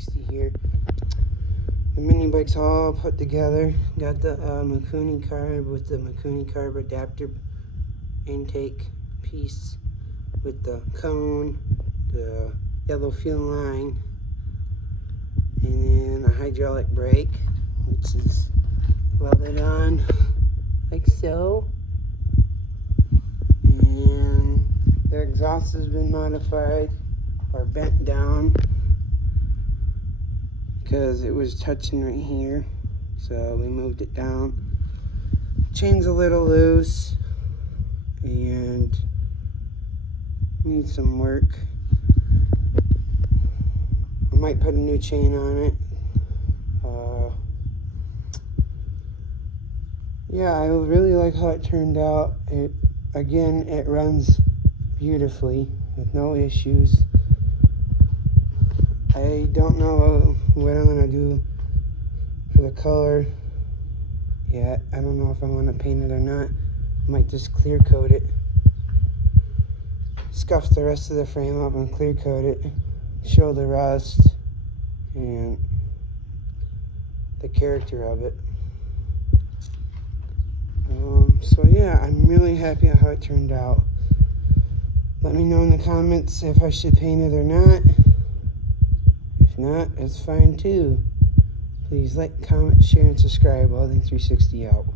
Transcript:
360 here. The mini bike's all put together. Got the Mikuni carb with the Mikuni carb adapter intake piece with the cone, the yellow fuel line, and then a hydraulic brake, which is welded on like so. And their exhaust has been modified or bent down because it was touching right here, so we moved it down. Chain's a little loose and needs some work. I might put a new chain on it. Yeah, I really like how it turned out. It runs beautifully with no issues. I don't know what I'm gonna do for the color yet. I don't know if I want to paint it or not. I might just clear coat it, scuff the rest of the frame up and clear coat it, show the rust and the character of it. So yeah, I'm really happy at how it turned out. Let me know in the comments if I should paint it or not. If not, it's fine too. Please like, comment, share, and subscribe. Welding360 out.